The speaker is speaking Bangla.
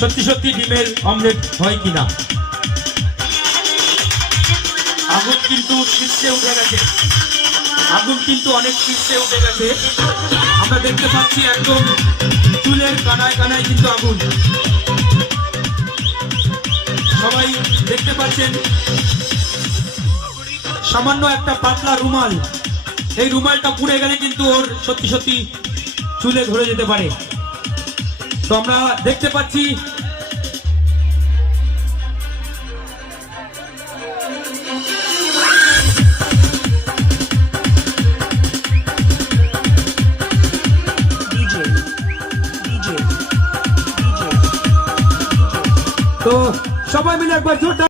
সত্যি সত্যি ডিমের অমলেট হয় কিনা। আগুন কিন্তু শীর্ষে উঠে গেছে, আগুন কিন্তু অনেক শীর্ষে উঠে গেছে। আমরা দেখতে পাচ্ছি একদম চুলের কানায় কানায় কিন্তু আগুন। সবাই দেখতে পাচ্ছেন সামান্য একটা পাতলা রুমাল, এই রুমালটা পুড়ে গেলে কিন্তু ওর সত্যি সত্যি চুলে ধরে যেতে পারে। তো আমরা দেখতে পাচ্ছি তো সবাই মিলে একবার জোরদার